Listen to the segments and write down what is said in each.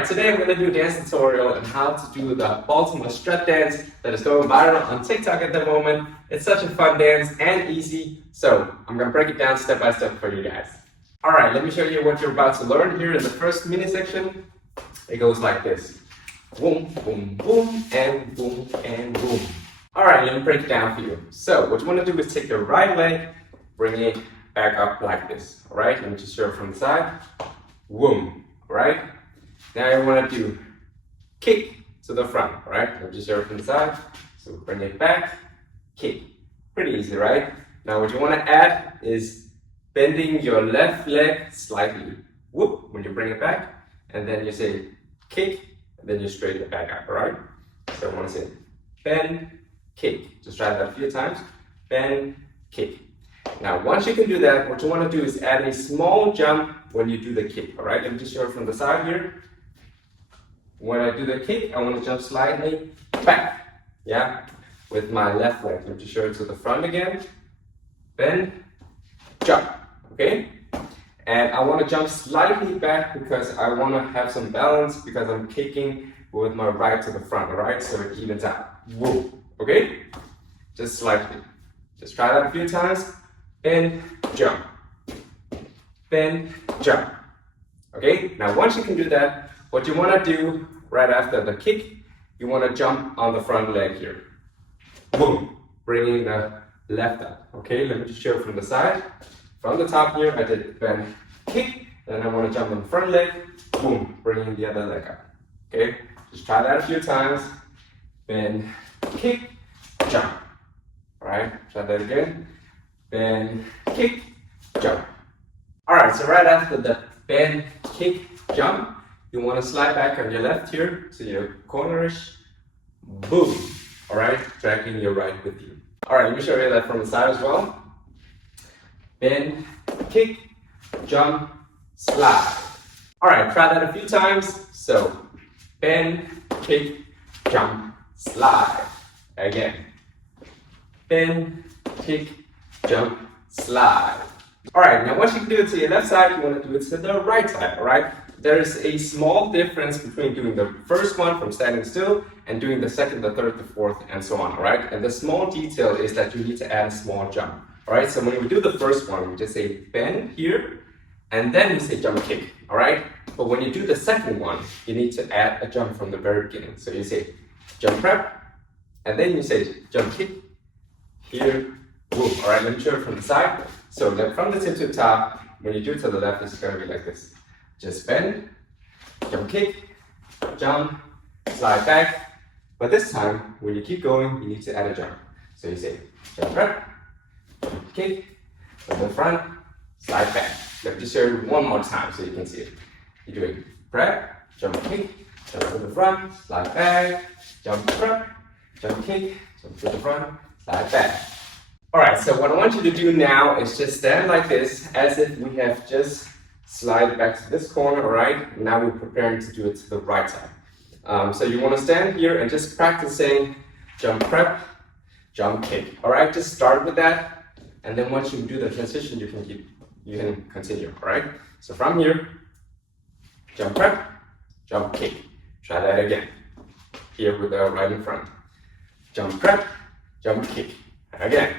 Alright, today I'm going to do a dance tutorial on how to do the Baltimore Strut dance that is going viral on TikTok at the moment. It's such a fun dance and easy, so I'm going to break it down step by step for you guys. Alright, let me show you what you're about to learn here in the first mini section. It goes like this. Boom, boom, boom, and boom, and boom. Alright, let me break it down for you. So, what you want to do is take your right leg, bring it back up like this. Alright, let me just show it from the side. Boom, alright? Now you want to do kick to the front, right? Let me just show it from the side. So bring it back, kick. Pretty easy, right? Now what you want to add is bending your left leg slightly. Whoop, when you bring it back. And then you say kick, and then you straighten it back up, alright? So I want to say bend, kick. Just try that a few times. Bend, kick. Now once you can do that, what you want to do is add a small jump when you do the kick, alright? Let me just show it from the side here. When I do the kick, I want to jump slightly back, yeah, with my left leg. Let me just show it to the front again. Bend, jump, okay? And I want to jump slightly back because I want to have some balance because I'm kicking with my right to the front, alright? So it evens out. Whoa, okay? Just slightly. Just try that a few times. Bend, jump. Bend, jump. Okay? Now once you can do that, what you want to do right after the kick, you want to jump on the front leg here. Boom, bringing the left up. Okay, let me just show it from the side. From the top here, I did bend, kick, then I want to jump on the front leg. Boom, bringing the other leg up. Okay, just try that a few times. Bend, kick, jump. All right, try that again. Bend, kick, jump. All right, so right after the bend, kick, jump, you want to slide back on your left here to your cornerish. Boom. All right, dragging your right with you. All right, let me show you that from the side as well. Bend, kick, jump, slide. All right, try that a few times. So, bend, kick, jump, slide. Again. Bend, kick, jump, slide. All right, now once you do it to your left side, you want to do it to the right side, all right? There is a small difference between doing the first one from standing still and doing the second, the third, the fourth, and so on, all right? And the small detail is that you need to add a small jump, all right? So when we do the first one, we just say bend here, and then we say jump kick, all right? But when you do the second one, you need to add a jump from the very beginning. So you say jump prep, and then you say jump kick, here, boom, all right? Let me show it from the side. So from the tip to the top, when you do it to the left, it's gonna be like this. Just bend, jump kick, jump, slide back. But this time, when you keep going, you need to add a jump. So you say jump prep, jump kick, from the front, slide back. Let me just show you one more time so you can see it. You're doing prep, jump kick, jump to the front, slide back, jump prep, jump kick, jump to the front, slide back. Alright, so what I want you to do now is just stand like this as if we have just slide back to this corner, alright? Now we're preparing to do it to the right side. So you want to stand here and just practicing jump prep, jump kick, alright? Just start with that, and then once you do the transition, you can continue, alright? So from here, jump prep, jump kick. Try that again. Here with the right in front. Jump prep, jump kick. Again.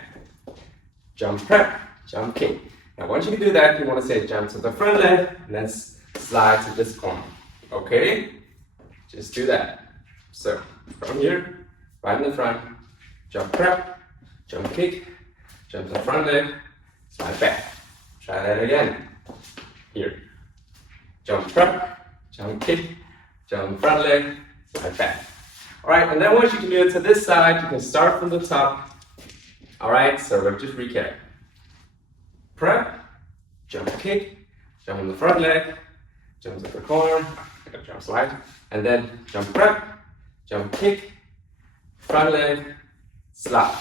Jump prep, jump kick. Now once you do that, you want to say jump to the front leg and then slide to this corner. Okay? Just do that. So from here, right in the front, jump prep, jump kick, jump to the front leg, slide back. Try that again. Here. Jump prep, jump kick, jump front leg, slide back. Alright, and then once you can do it to this side, you can start from the top. Alright, so let's just recap. Prep, jump kick, jump on the front leg, jump to the corner, jump slide, and then jump prep, jump kick, front leg, slide.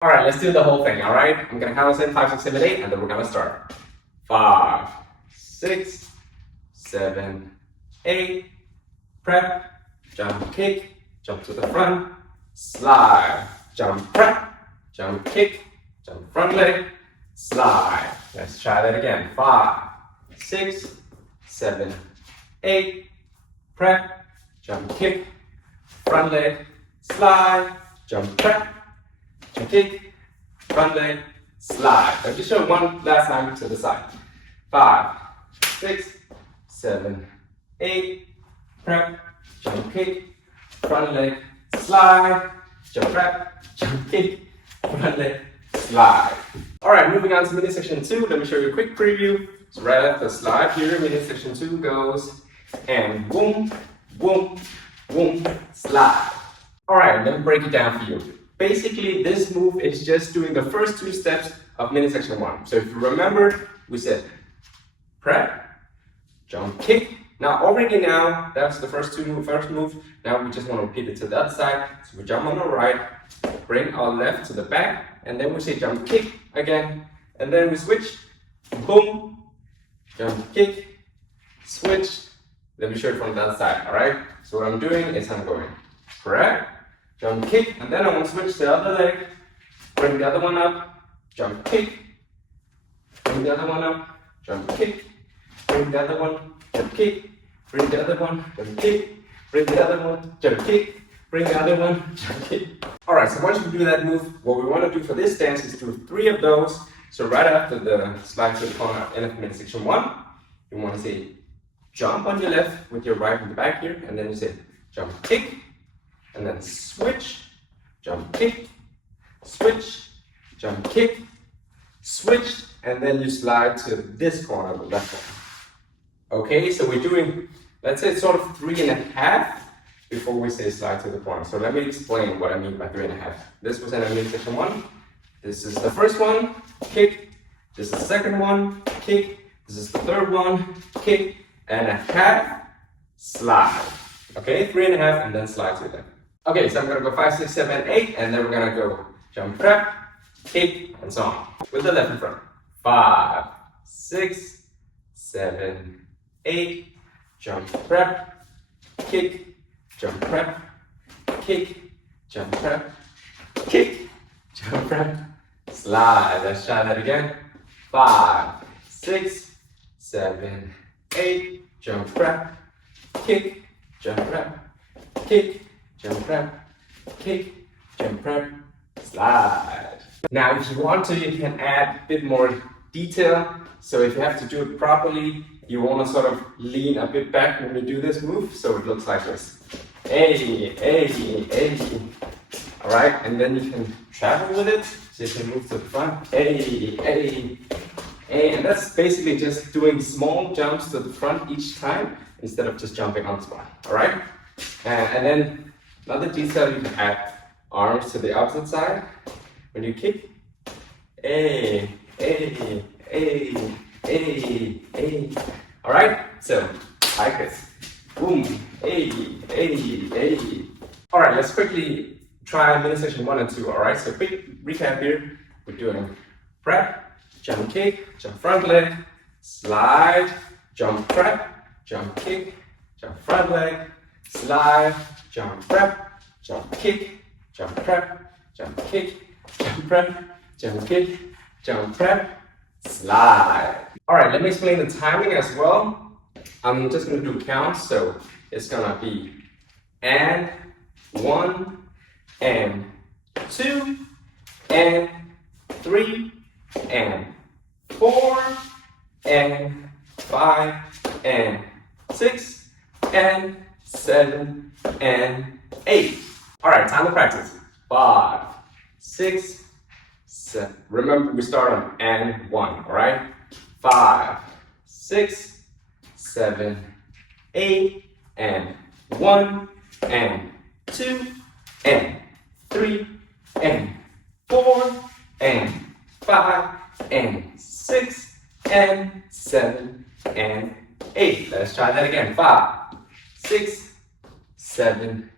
Alright, let's do the whole thing, alright? I'm gonna count us in 5, 6, 7, 8, and then we're gonna start. 5, 6, 7, 8, prep, jump kick, jump to the front, slide, jump prep, jump kick, jump front leg, slide. Let's try that again. 5, 6, 7, 8, prep, jump kick, front leg, slide, jump prep, jump kick, front leg, slide. I'll just show one last time to the side. 5, 6, 7, 8, prep, jump kick, front leg, slide, jump prep, jump kick, front leg, slide. Alright, moving on to mini section 2, let me show you a quick preview. So right after slide here, mini section 2 goes and boom, boom, boom, slide. Alright, let me break it down for you. Basically, this move is just doing the first 2 steps of mini section 1. So if you remember, we said prep, jump kick. Now, that's the first move. Now we just want to repeat it to the other side. So we jump on the right, bring our left to the back, and then we say jump kick again. And then we switch, boom, jump kick, switch. Let me show it from the other side, alright? So what I'm doing is I'm going prep, jump kick, and then I want to switch to the other leg, bring the other one up, jump kick, bring the other one up, jump kick, bring the other one, jump kick, bring the other one, jump kick, bring the other one, jump kick, bring the other one, jump kick. Alright, so once you do that move, what we want to do for this dance is do 3 of those. So right after the slide to the corner end of mini section 1, you want to say jump on your left with your right in the back here, and then you say jump kick, and then switch, jump kick, switch, jump kick, switch, and then you slide to this corner, the left one. Okay, so we're doing, let's say, sort of 3.5 before we say slide to the corner. So let me explain what I mean by 3.5. This was in mini section 1. This is the first one, kick. This is the second one, kick. This is the third one, kick. And a half, slide. Okay, 3.5, and then slide to them. Okay, so I'm gonna go 5, 6, 7, 8, and then we're gonna go jump prep, kick, and so on. With the left in front. 5, 6, 7, 8, jump prep, kick, jump prep, kick, jump prep, kick, jump prep, slide. Let's try that again. 5, 6, 7, 8, jump prep, kick, jump prep, kick, jump prep, kick, jump prep, slide. Now if you want to, you can add a bit more detail. So if you have to do it properly, you want to sort of lean a bit back when you do this move, so it looks like this. Hey, hey, hey. Alright, and then you can travel with it, so you can move to the front. Hey, hey. And that's basically just doing small jumps to the front each time instead of just jumping on the spot. Alright? And then another detail, you can add arms to the opposite side. When you kick, hey, hey, hey, hey, hey. Alright? So, like this. Boom, hey, hey, hey. Alright, let's quickly try mini section 1 and 2. Alright, so quick recap here. We're doing prep, jump kick, jump front leg, slide, jump prep, jump kick, jump front leg, slide, jump prep, jump kick, jump prep, jump kick, jump prep, jump kick, jump prep, slide. Alright, let me explain the timing as well. I'm just going to do counts, so it's going to be and 1 and 2 and 3 and 4 and 5 and 6 and 7 and 8. Alright, time to practice. 5, 6, 7. Remember, we start on and 1, alright? 5, 6, 7, 8, and 1, and 2, and 3, and 4, and 5, and 6, and 7, and 8. Let's try that again. 5, 6, 7,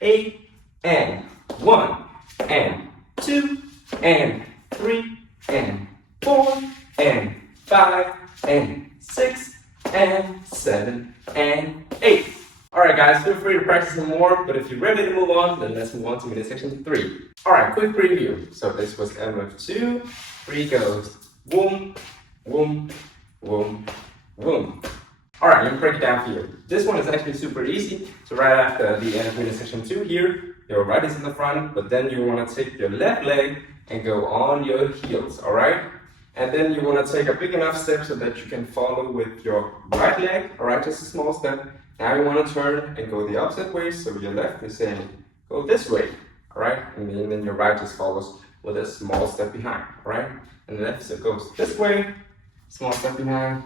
8, and 1, and 2, and 3, and 4, and 5, and 6, and 7, and 8. Alright guys, feel free to practice some more, but if you're ready to move on, then let's move on to mini section 3. Alright, quick preview. So this was MF2, 3 goes boom, boom, boom, boom. All right, let me break it down for you. This one is actually super easy. So right after the end of midsection 2 here, your right is in the front, but then you want to take your left leg and go on your heels, all right? And then you want to take a big enough step so that you can follow with your right leg, all right, just a small step. Now you want to turn and go the opposite way, so your left is saying, go this way, all right? And then your right just follows with a small step behind, all right? And the left step goes this way, small step behind,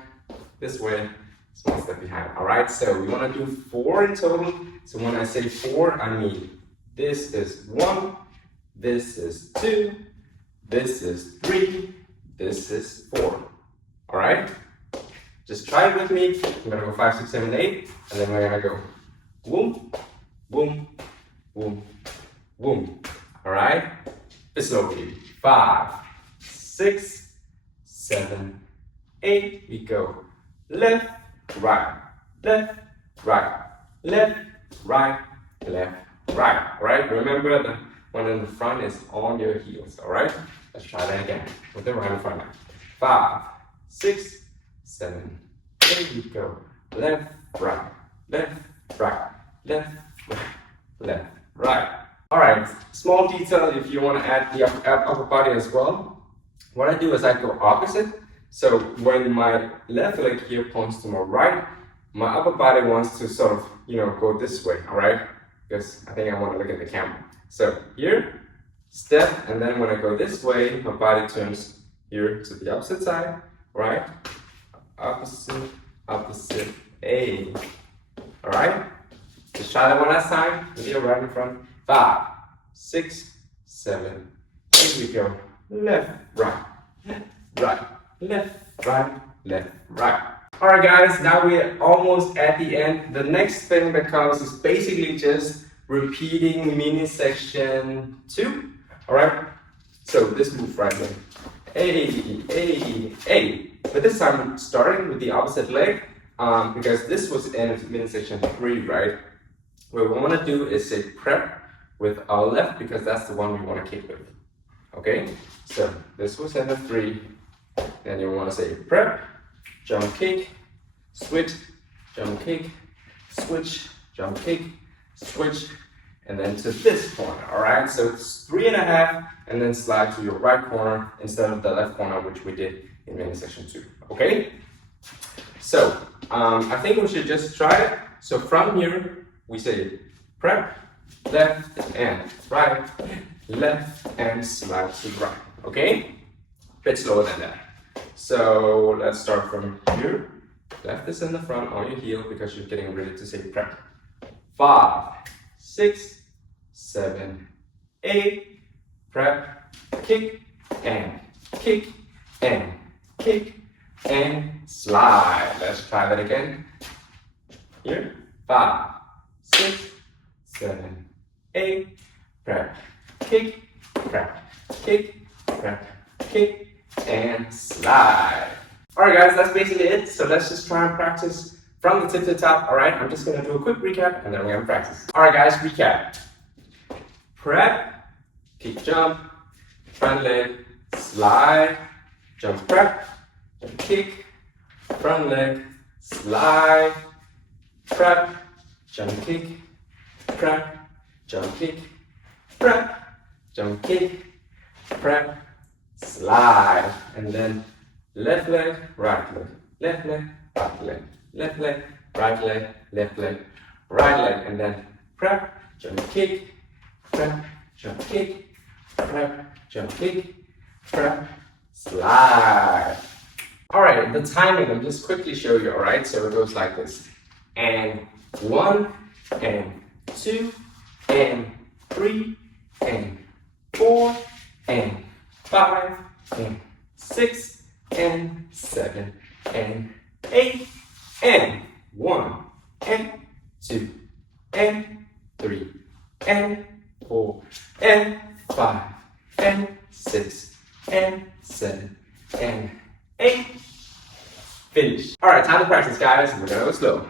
this way, small step behind, all right? So we want to do 4 in total. So when I say 4, I mean this is 1, this is 2, this is 3, this is 4, all right? Just try it with me. I'm gonna go 5, 6, 7, 8, and then we're gonna go boom, boom, boom, boom, all right? Slowly, 5, 6, 7, 8, we go left, right, left, right, left, right, left, right. All right, remember the one in the front is on your heels. All right, let's try that again with the right in front. 5, 6, 7, 8, we go left, right, left, right, left, right, left, right. All right, small detail if you want to add the upper body as well. What I do is I go opposite. So when my left leg here points to my right, my upper body wants to sort of, go this way, all right? Because I think I want to look at the camera. So here, step, and then when I go this way, my body turns here to the opposite side, right? Opposite, opposite, A. All right? Just try that one last time. With your right in front. 5, 6, 7, 8, we go. Left, right, right, left, right, left, right. All right, guys, now we're almost at the end. The next thing that comes is basically just repeating mini section 2. All right, so this move right here. A. But this time I'm starting with the opposite leg because this was the end of mini section 3, right? What we want to do is say prep with our left because that's the one we want to kick with. Okay, so this was end of 3. Then you want to say prep, jump kick, switch, jump kick, switch, jump kick, switch, and then to this corner. All right, so it's 3.5, and then slide to your right corner instead of the left corner, which we did in mini section 2. Okay, so I think we should just try it. So from here we say prep, left and right, left and slide to right. Okay, bit slower than that. So let's start from here. Left is in the front on your heel because you're getting ready to say prep. 5, 6, 7, 8, prep, kick, and kick, and kick, and slide. Let's try that again. Here, 5, 6, 7, 8, prep, kick, prep, kick, prep, kick, and slide. All right, guys, that's basically it. So let's just try and practice from the tip to the top. All right, I'm just gonna do a quick recap and then we're gonna practice. All right, guys, recap. Prep, kick, jump, front leg, slide, jump, prep, jump, kick, front leg, slide, prep, jump, kick, prep, jump, kick, prep, jump, kick, prep, slide, and then left leg, right leg, left leg, right leg, left leg, right leg, left leg, right leg, and then prep, jump, kick, prep, jump, kick, prep, jump, kick, prep, slide. All right, the timing, I'll just quickly show you, all right? So it goes like this. And 1, and 2, and 3, and 4, and 5, and 6, and 7, and 8, and 1, and 2, and 3, and 4, and 5, and 6, and 7, and 8. Finish. All right, time to practice, guys. We're gonna go slow.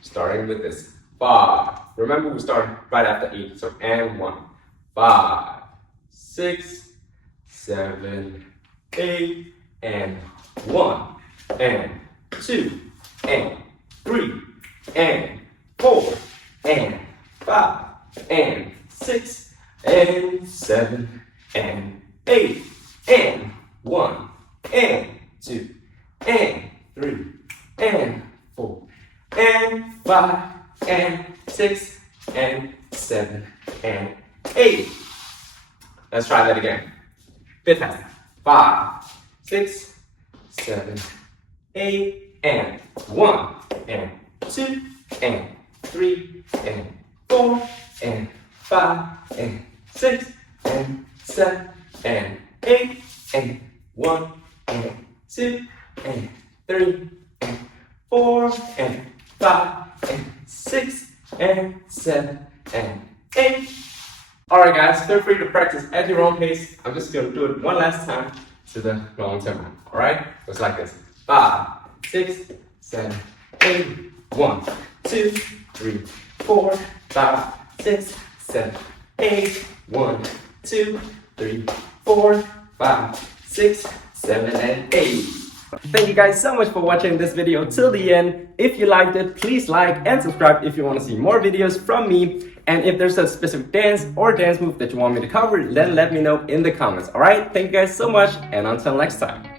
Starting with this 5. Remember, we start right after 8. So, and 1, 5, 6, 7, 8, and 1, and 2, and 3, and 4, and 5, and 6, and 7, and 8, and 1, and 2, and 3, and 4, and 5, and 6, and 7, and 8. Let's try that again. Bit faster. 5, 6, 7, 8, and 1, and 2, and 3, and 4, and 5, and 6, and 7, and 8, and 1, and 2, and 3, and 4, and 5, and 6, and 7, and 8. Alright guys, feel free to practice at your own pace. I'm just going to do it one last time to the long tempo. Alright? Goes like this. 5, 6, 7, 8, 1, 2, 3, 4, 5, 6, 7, 8, 1, 2, 3, 4, 5, 6, 7, and 8. Thank you guys so much for watching this video till the end. If you liked it, please like and subscribe if you want to see more videos from me. And if there's a specific dance or dance move that you want me to cover, then let me know in the comments. Alright, thank you guys so much, and until next time.